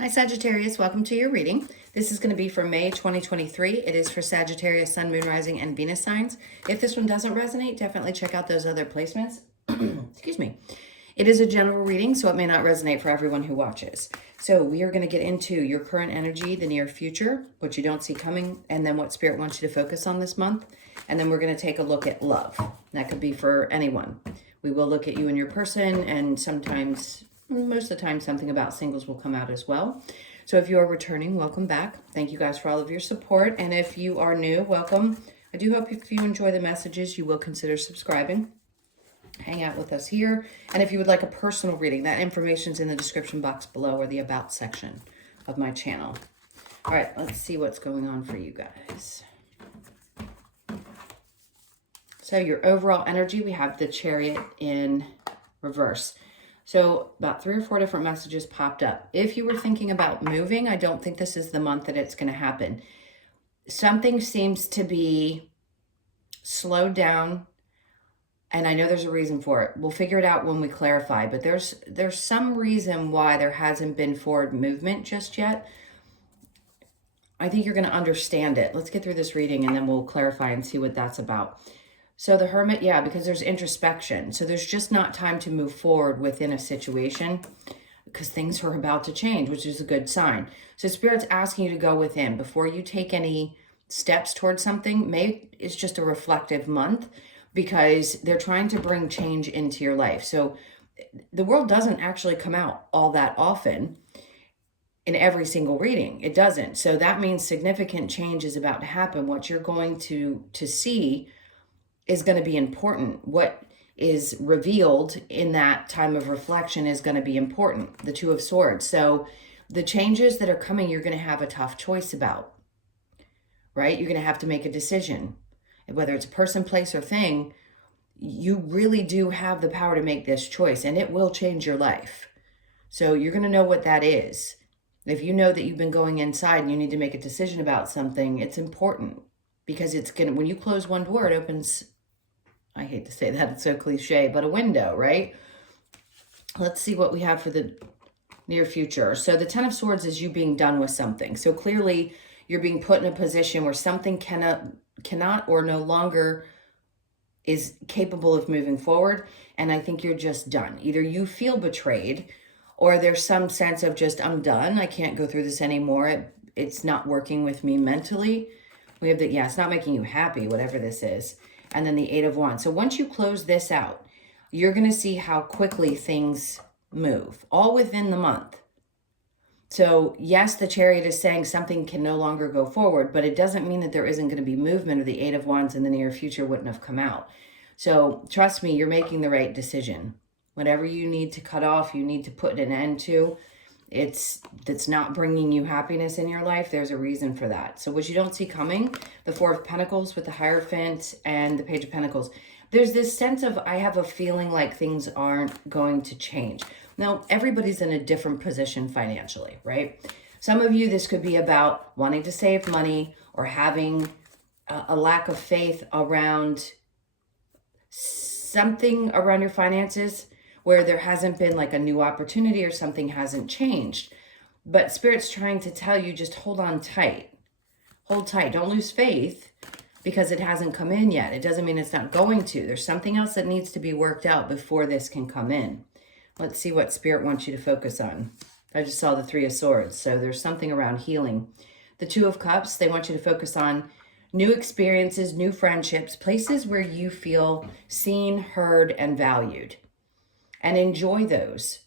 Hi Sagittarius, welcome to your reading. This is going to be for May 2023. It is for Sagittarius, Sun, Moon, Rising, and Venus signs. If this one doesn't resonate, definitely check out those other placements. Excuse me. It is a general reading, so it may not resonate for everyone who watches. So we are going to get into your current energy, the near future, what you don't see coming, and then what Spirit wants you to focus on this month. And then we're going to take a look at love. That could be for anyone. We will look at you and your person, and sometimes, most of the time, something about singles will come out as well. So if you are returning, welcome back. Thank you guys for all of your support. And if you are new, welcome. I do hope if you enjoy the messages, you will consider subscribing. Hang out with us here. And if you would like a personal reading, that information is in the description box below or the About section of my channel. All right, let's see what's going on for you guys. So your overall energy, we have the Chariot in reverse. So about 3 or 4 different messages popped up. If you were thinking about moving, I don't think this is the month that it's going to happen. Something seems to be slowed down, and I know there's a reason for it. We'll figure it out when we clarify, but there's some reason why there hasn't been forward movement just yet. I think you're going to understand it. Let's get through this reading, and then we'll clarify and see what that's about. So the Hermit, yeah, because there's introspection. So there's just not time to move forward within a situation because things are about to change, which is a good sign. So Spirit's asking you to go within before you take any steps towards something. May is just a reflective month because they're trying to bring change into your life. So the world doesn't actually come out all that often in every single reading. It doesn't. So that means significant change is about to happen. What you're going to see is going to be important. What is revealed in that time of reflection is going to be important. The Two of Swords. So the changes that are coming, you're going to have a tough choice about, right? You're going to have to make a decision. Whether it's a person, place, or thing, you really do have the power to make this choice, and it will change your life. So you're going to know what that is. If you know that you've been going inside and you need to make a decision about something, it's important because it's going to, when you close one door, it opens, I hate to say that, it's so cliche, but a window, right? Let's see what we have for the near future. So the Ten of Swords is you being done with something. So clearly you're being put in a position where something cannot or no longer is capable of moving forward. And I think you're just done. Either you feel betrayed or there's some sense of just, I'm done. I can't go through this anymore. It's not working with me mentally. We have the, yeah, it's not making you happy, whatever this is. And then the Eight of Wands. So once you close this out, you're going to see how quickly things move, all within the month. So yes, the Chariot is saying something can no longer go forward, but it doesn't mean that there isn't going to be movement, or the Eight of Wands in the near future wouldn't have come out. So trust me, you're making the right decision. Whatever you need to cut off, you need to put an end to. That's not bringing you happiness in your life, there's a reason for that. So what you don't see coming, the Four of Pentacles with the Hierophant and the Page of Pentacles, there's this sense of, I have a feeling like things aren't going to change. Now, everybody's in a different position financially, right? Some of you, this could be about wanting to save money or having a lack of faith around something around your finances, where there hasn't been like a new opportunity or something hasn't changed. But Spirit's trying to tell you, just hold on tight. Hold tight. Don't lose faith because it hasn't come in yet. It doesn't mean it's not going to. There's something else that needs to be worked out before this can come in. Let's see what Spirit wants you to focus on. I just saw the Three of Swords. So there's something around healing. The Two of Cups, they want you to focus on new experiences, new friendships, places where you feel seen, heard, and valued. And enjoy those.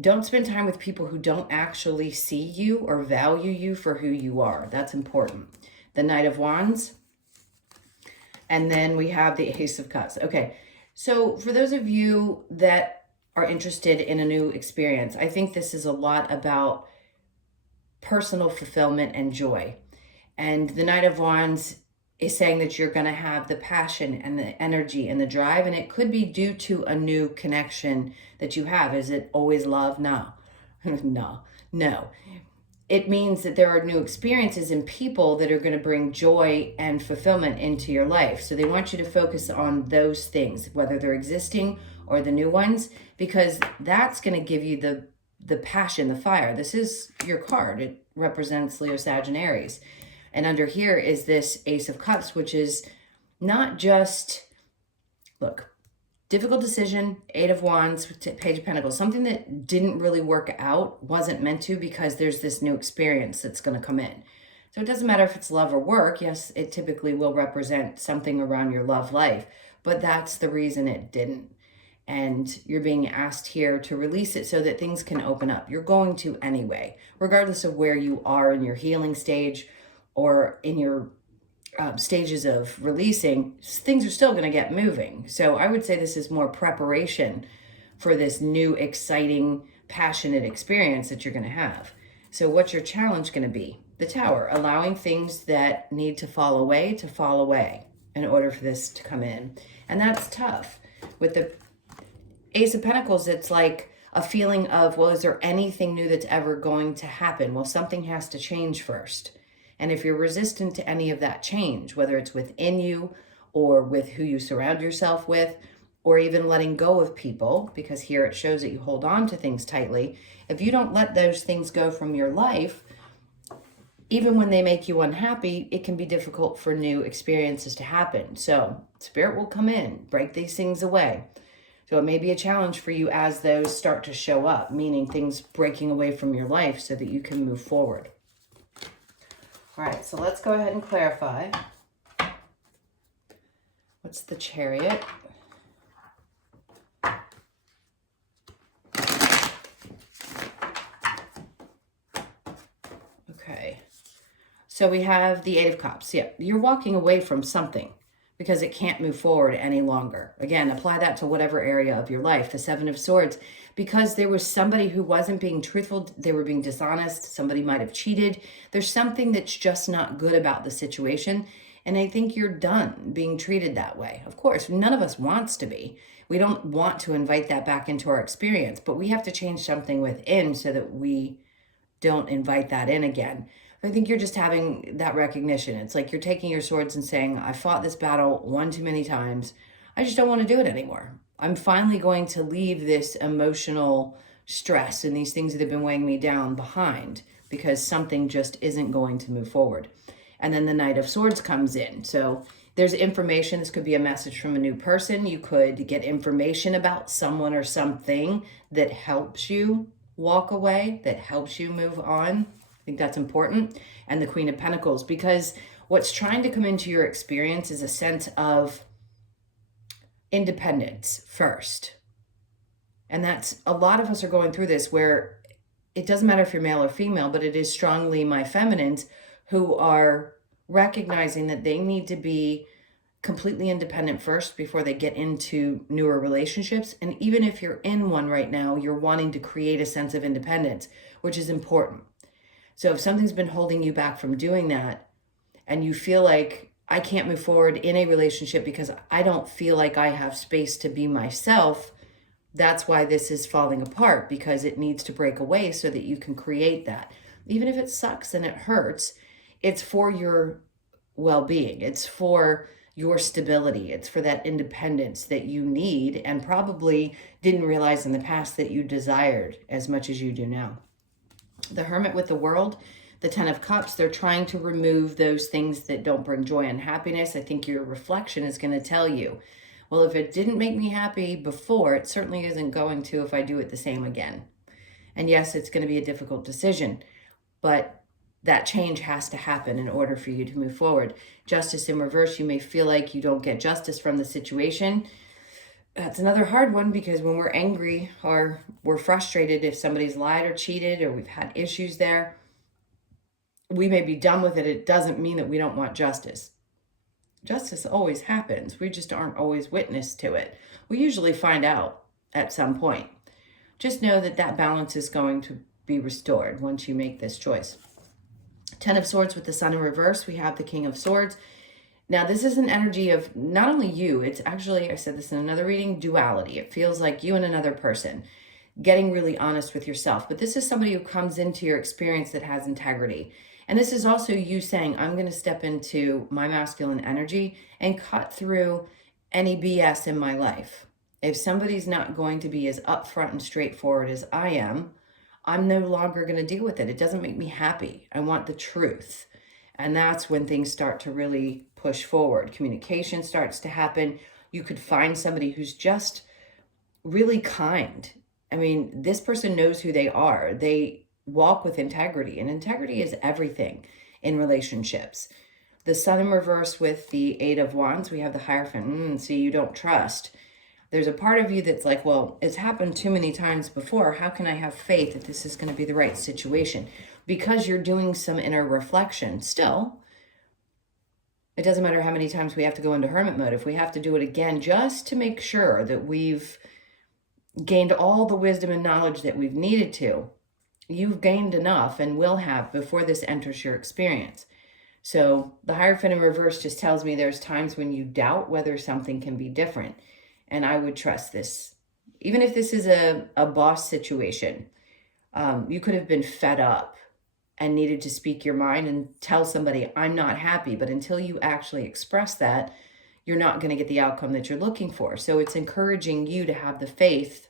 Don't spend time with people who don't actually see you or value you for who you are. That's important. The Knight of Wands. And then we have the Ace of Cups. Okay, so for those of you that are interested in a new experience, I think this is a lot about personal fulfillment and joy. And the Knight of Wands is saying that you're going to have the passion and the energy and the drive, and it could be due to a new connection that you have. Is it always love? No. No. It means that there are new experiences and people that are going to bring joy and fulfillment into your life. So they want you to focus on those things, whether they're existing or the new ones, because that's going to give you the passion, the fire. This is your card. It represents Leo, Sagittarius. And under here is this Ace of Cups, which is not just, look, difficult decision, Eight of Wands, Page of Pentacles, something that didn't really work out, wasn't meant to, because there's this new experience that's going to come in. So it doesn't matter if it's love or work. Yes, it typically will represent something around your love life, but that's the reason it didn't. And you're being asked here to release it so that things can open up. You're going to anyway, regardless of where you are in your healing stage or in your stages of releasing, things are still going to get moving. So I would say this is more preparation for this new, exciting, passionate experience that you're going to have. So what's your challenge going to be? The Tower, allowing things that need to fall away in order for this to come in. And that's tough. With the Ace of Pentacles, it's like a feeling of, well, is there anything new that's ever going to happen? Well, something has to change first. And if you're resistant to any of that change, whether it's within you or with who you surround yourself with, or even letting go of people, because here it shows that you hold on to things tightly. If you don't let those things go from your life, even when they make you unhappy, it can be difficult for new experiences to happen. So Spirit will come in, break these things away. So it may be a challenge for you as those start to show up, meaning things breaking away from your life so that you can move forward. All right, so let's go ahead and clarify. What's the Chariot? Okay, so we have the Eight of Cups. Yeah, you're walking away from something because it can't move forward any longer. Again, apply that to whatever area of your life. The Seven of Swords, because there was somebody who wasn't being truthful, they were being dishonest, somebody might have cheated. There's something that's just not good about the situation, and I think you're done being treated that way. Of course, none of us wants to be. We don't want to invite that back into our experience, but we have to change something within so that we don't invite that in again. I think you're just having that recognition. It's like you're taking your swords and saying, I fought this battle one too many times. I just don't want to do it anymore. I'm finally going to leave this emotional stress and these things that have been weighing me down behind because something just isn't going to move forward. And then the Knight of Swords comes in. So there's information. This could be a message from a new person. You could get information about someone or something that helps you walk away, that helps you move on. I think that's important. And the Queen of Pentacles, because what's trying to come into your experience is a sense of independence first. And that's, a lot of us are going through this where it doesn't matter if you're male or female, but it is strongly my feminines who are recognizing that they need to be completely independent first before they get into newer relationships. And even if you're in one right now, you're wanting to create a sense of independence, which is important. So if something's been holding you back from doing that and you feel like I can't move forward in a relationship because I don't feel like I have space to be myself, that's why this is falling apart, because it needs to break away so that you can create that. Even if it sucks and it hurts, it's for your well-being. It's for your stability. It's for that independence that you need and probably didn't realize in the past that you desired as much as you do now. The Hermit with the World, the Ten of Cups, they're trying to remove those things that don't bring joy and happiness. I think your reflection is going to tell you, well, if it didn't make me happy before, it certainly isn't going to if I do it the same again. And yes, it's going to be a difficult decision, but that change has to happen in order for you to move forward. Justice in reverse, you may feel like you don't get justice from the situation. That's another hard one, because when we're angry or we're frustrated, if somebody's lied or cheated or we've had issues there, we may be done with it. It doesn't mean that we don't want justice. Justice always happens. We just aren't always witness to it. We usually find out at some point. Just know that that balance is going to be restored once you make this choice. Ten of Swords with the Sun in reverse, we have the King of Swords. Now, this is an energy of not only you, it's actually, I said this in another reading, duality. It feels like you and another person, getting really honest with yourself. But this is somebody who comes into your experience that has integrity. And this is also you saying, I'm going to step into my masculine energy and cut through any BS in my life. If somebody's not going to be as upfront and straightforward as I am, I'm no longer going to deal with it. It doesn't make me happy. I want the truth. And that's when things start to really push forward. Communication starts to happen. You could find somebody who's just really kind. I mean, this person knows who they are. They walk with integrity, and integrity is everything in relationships. The Sun in reverse with the Eight of Wands, we have the Hierophant. See, you don't trust. There's a part of you that's like, well, it's happened too many times before. How can I have faith that this is going to be the right situation? Because you're doing some inner reflection. Still, it doesn't matter how many times we have to go into hermit mode. If we have to do it again, just to make sure that we've gained all the wisdom and knowledge that we've needed to, you've gained enough and will have before this enters your experience. So the Hierophant in reverse just tells me there's times when you doubt whether something can be different. And I would trust this. Even if this is a boss situation, you could have been fed up and needed to speak your mind and tell somebody, I'm not happy. But until you actually express that, you're not going to get the outcome that you're looking for. So it's encouraging you to have the faith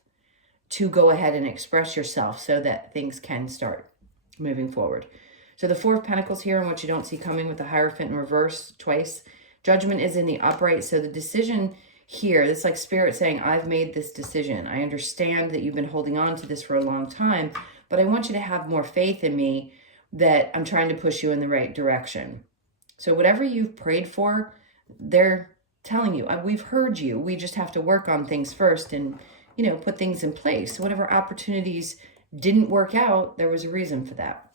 to go ahead and express yourself so that things can start moving forward. So the Four of Pentacles here, and what you don't see coming with the Hierophant in reverse twice. Judgment is in the upright. So the decision here, it's like Spirit saying, I've made this decision. I understand that you've been holding on to this for a long time, but I want you to have more faith in me that I'm trying to push you in the right direction. So whatever you've prayed for, they're telling you, we've heard you. We just have to work on things first and, put things in place. So whatever opportunities didn't work out, there was a reason for that.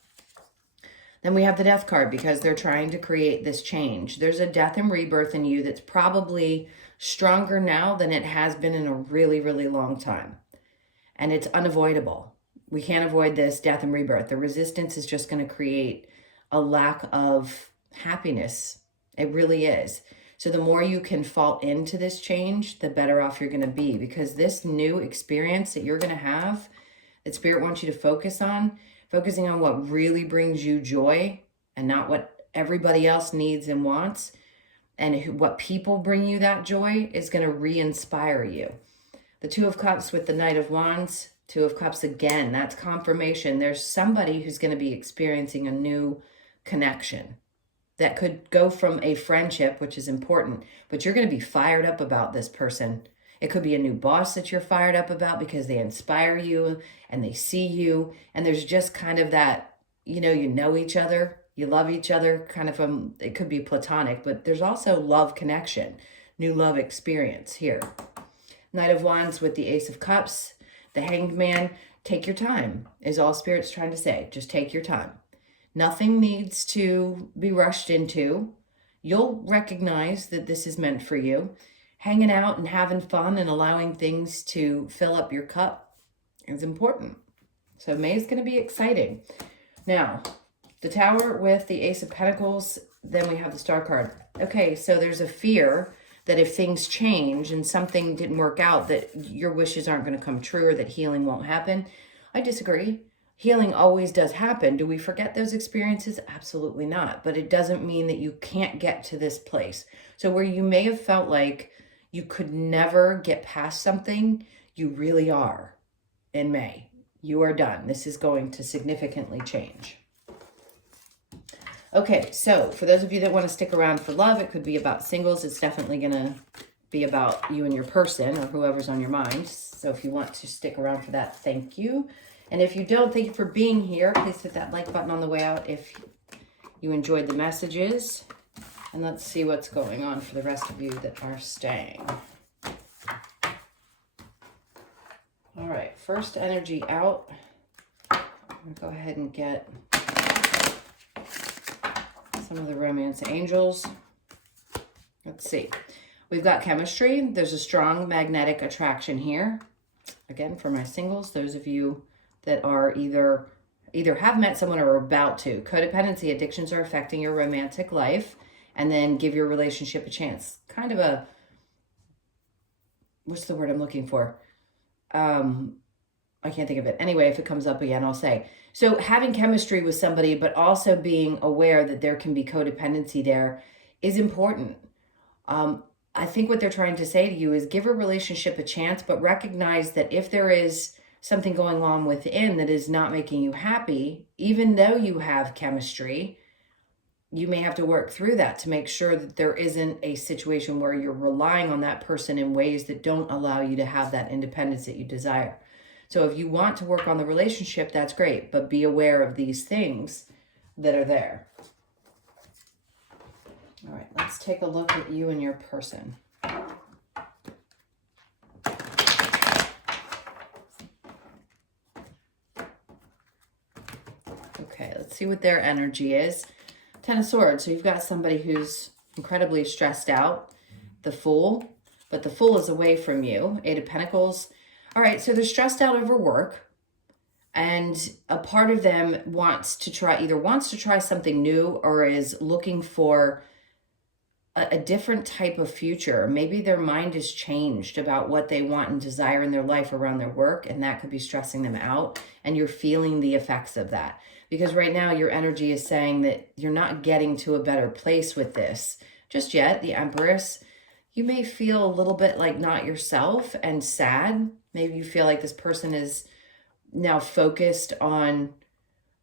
Then we have the Death card because they're trying to create this change. There's a death and rebirth in you that's probably stronger now than it has been in a really, really long time. And it's unavoidable. We can't avoid this death and rebirth. The resistance is just going to create a lack of happiness. It really is. So the more you can fall into this change, the better off you're going to be, because this new experience that you're going to have, that Spirit wants you to focus on, focusing on what really brings you joy and not what everybody else needs and wants, and what people bring you that joy, is going to re-inspire you. The Two of Cups with the Knight of Wands, Two of Cups again, that's confirmation. There's somebody who's going to be experiencing a new connection that could go from a friendship, which is important, but you're going to be fired up about this person. It could be a new boss that you're fired up about because they inspire you and they see you. And there's just kind of that, you know each other, you love each other, kind of, it could be platonic, but there's also love connection, new love experience here. Knight of Wands with the Ace of Cups, the Hanged Man. Take your time is all Spirit's trying to say. Just take your time. Nothing needs to be rushed into. You'll recognize that this is meant for you. Hanging out and having fun and allowing things to fill up your cup is important. So May is going to be exciting. Now, the Tower with the Ace of Pentacles, then we have the Star card. Okay, so there's a fear that if things change and something didn't work out, that your wishes aren't going to come true or that healing won't happen. I disagree. Healing always does happen. Do we forget those experiences? Absolutely not. But it doesn't mean that you can't get to this place. So where you may have felt like you could never get past something, you really are in May. You are done. This is going to significantly change. Okay, so for those of you that want to stick around for love, it could be about singles. It's definitely going to be about you and your person or whoever's on your mind. So if you want to stick around for that, thank you. And if you don't, thank you for being here. Please hit that like button on the way out if you enjoyed the messages. And let's see what's going on for the rest of you that are staying. All right, first energy out. I'm going to go ahead and get some of the romance angels. Let's see. We've got chemistry. There's a strong magnetic attraction here. Again, for my singles, those of you that are either have met someone or are about to. Codependency, addictions are affecting your romantic life, and then give your relationship a chance. Kind of a, what's the word I'm looking for? I can't think of it. Anyway, if it comes up again, I'll say. So having chemistry with somebody, but also being aware that there can be codependency there is important. I think what they're trying to say to you is give a relationship a chance, but recognize that if there is something going on within that is not making you happy, even though you have chemistry, you may have to work through that to make sure that there isn't a situation where you're relying on that person in ways that don't allow you to have that independence that you desire. So if you want to work on the relationship, that's great, but be aware of these things that are there. All right, let's take a look at you and your person. Okay, let's see what their energy is. Ten of Swords. So you've got somebody who's incredibly stressed out. The Fool. But the Fool is away from you. Eight of Pentacles. All right, so they're stressed out over work. And a part of them wants to try something new, or is looking for a different type of future. Maybe their mind has changed about what they want and desire in their life around their work, and that could be stressing them out, and you're feeling the effects of that. Because right now your energy is saying that you're not getting to a better place with this just yet. The Empress, you may feel a little bit like not yourself and sad. Maybe you feel like this person is now focused on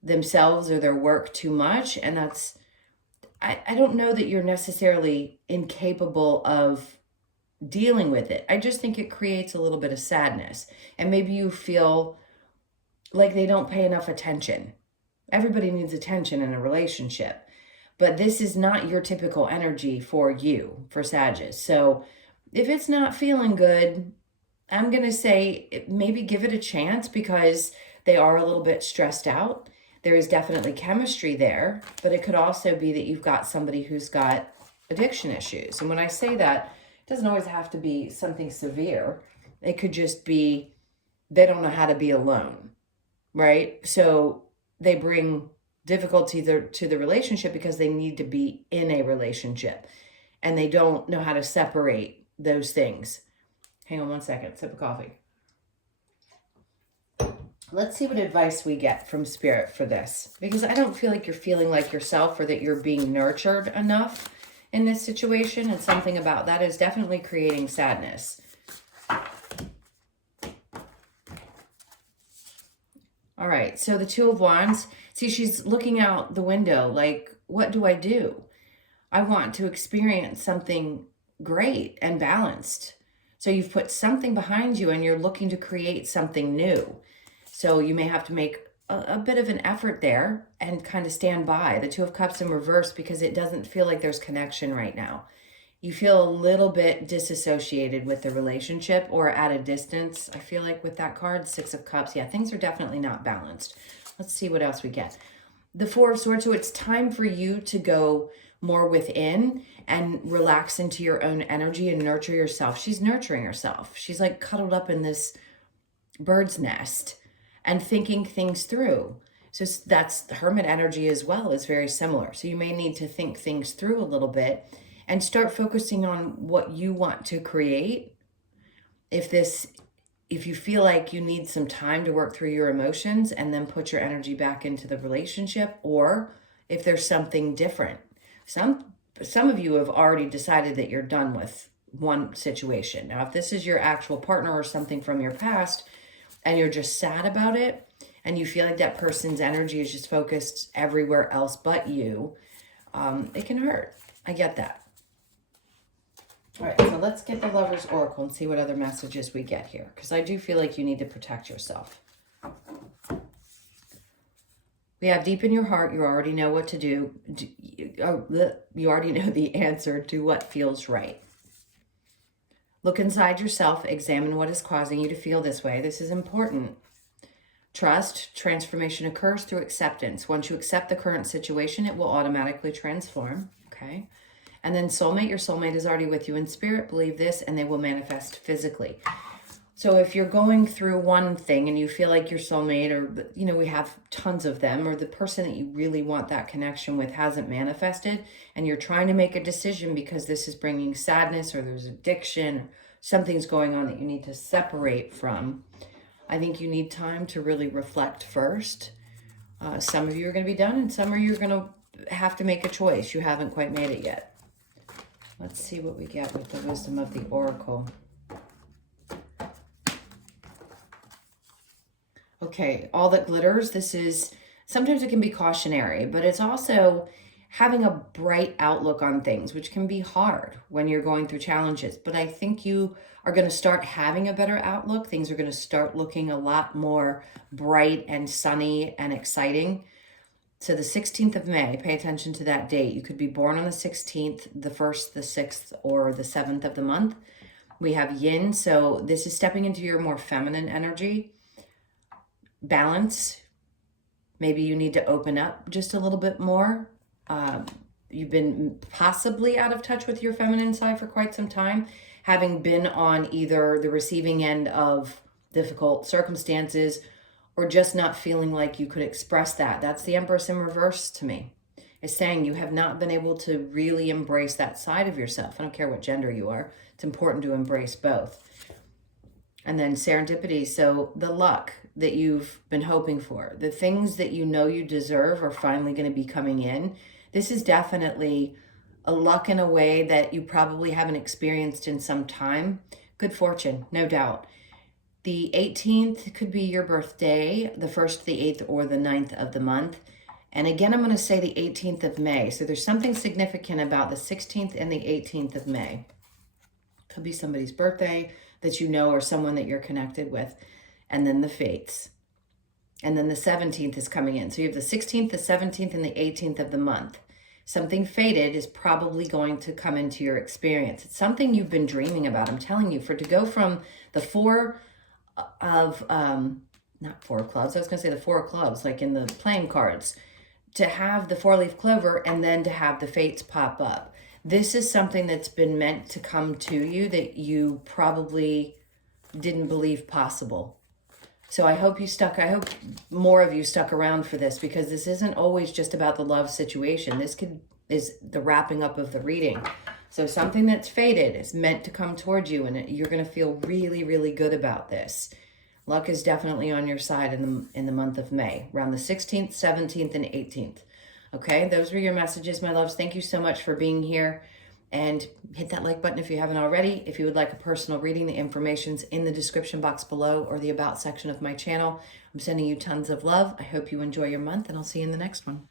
themselves or their work too much, and that's, I don't know that you're necessarily incapable of dealing with it. I just think it creates a little bit of sadness. And maybe you feel like they don't pay enough attention. Everybody needs attention in a relationship. But this is not your typical energy for you, for Sagittarius. So if it's not feeling good, I'm going to say maybe give it a chance, because they are a little bit stressed out. There is definitely chemistry there, but it could also be that you've got somebody who's got addiction issues. And when I say that, it doesn't always have to be something severe. It could just be they don't know how to be alone, right? So they bring difficulty to the relationship because they need to be in a relationship, and they don't know how to separate those things. Hang on one second, sip of coffee. Let's see what advice we get from Spirit for this, because I don't feel like you're feeling like yourself, or that you're being nurtured enough in this situation, and something about that is definitely creating sadness. All right, so the Two of Wands. See, she's looking out the window like, what do I do? I want to experience something great and balanced. So you've put something behind you and you're looking to create something new. So you may have to make a bit of an effort there and kind of stand by. The Two of Cups in reverse, because it doesn't feel like there's connection right now. You feel a little bit disassociated with the relationship, or at a distance. I feel like with that card, Six of Cups, yeah, things are definitely not balanced. Let's see what else we get. The Four of Swords, so it's time for you to go more within and relax into your own energy and nurture yourself. She's nurturing herself. She's like cuddled up in this bird's nest and thinking things through. So that's the Hermit energy as well, is very similar. So you may need to think things through a little bit and start focusing on what you want to create. If you feel like you need some time to work through your emotions and then put your energy back into the relationship, or if there's something different. Some of you have already decided that you're done with one situation. Now, if this is your actual partner or something from your past and you're just sad about it and you feel like that person's energy is just focused everywhere else but you, it can hurt. I get that. All right, so let's get the Lover's Oracle and see what other messages we get here, because I do feel like you need to protect yourself. We have deep in your heart, you already know what to do. You already know the answer to what feels right. Look inside yourself, examine what is causing you to feel this way. This is important. Trust, transformation occurs through acceptance. Once you accept the current situation, it will automatically transform, okay? And then soulmate, your soulmate is already with you in spirit. Believe this, and they will manifest physically. So if you're going through one thing and you feel like your soulmate, or, you know, we have tons of them, or the person that you really want that connection with hasn't manifested, and you're trying to make a decision because this is bringing sadness, or there's addiction, or something's going on that you need to separate from, I think you need time to really reflect first. Some of you are going to be done, and some of you are going to have to make a choice. You haven't quite made it yet. Let's see what we get with the wisdom of the Oracle. Okay, all that glitters, this is, sometimes it can be cautionary, but it's also having a bright outlook on things, which can be hard when you're going through challenges. But I think you are going to start having a better outlook. Things are going to start looking a lot more bright and sunny and exciting. So the 16th of May, pay attention to that date. You could be born on the 16th, the 1st, the 6th, or the 7th of the month. We have yin, so this is stepping into your more feminine energy. Balance, maybe you need to open up just a little bit more. You've been possibly out of touch with your feminine side for quite some time, having been on either the receiving end of difficult circumstances or just not feeling like you could express that. That's the Empress in reverse to me. It's saying you have not been able to really embrace that side of yourself. I don't care what gender you are. It's important to embrace both. And then serendipity, so the luck that you've been hoping for, the things that you know you deserve are finally going to be coming in. This is definitely a luck in a way that you probably haven't experienced in some time. Good fortune, no doubt. The 18th could be your birthday, the 1st, the 8th, or the 9th of the month. And again, I'm going to say the 18th of May. So there's something significant about the 16th and the 18th of May. Could be somebody's birthday that you know or someone that you're connected with. And then the fates. And then the 17th is coming in. So you have the 16th, the 17th, and the 18th of the month. Something fated is probably going to come into your experience. It's something you've been dreaming about. I'm telling you, to go from the four of, not four of clubs, I was going to say the four of clubs, like in the playing cards, to have the four-leaf clover and then to have the fates pop up. This is something that's been meant to come to you that you probably didn't believe possible. So I hope more of you stuck around for this, because this isn't always just about the love situation. This is the wrapping up of the reading. So something that's fated is meant to come towards you, and you're going to feel really, really good about this. Luck is definitely on your side in the month of May, around the 16th, 17th, and 18th. Okay, those were your messages, my loves. Thank you so much for being here. And hit that like button if you haven't already. If you would like a personal reading, the information's in the description box below or the about section of my channel. I'm sending you tons of love. I hope you enjoy your month, and I'll see you in the next one.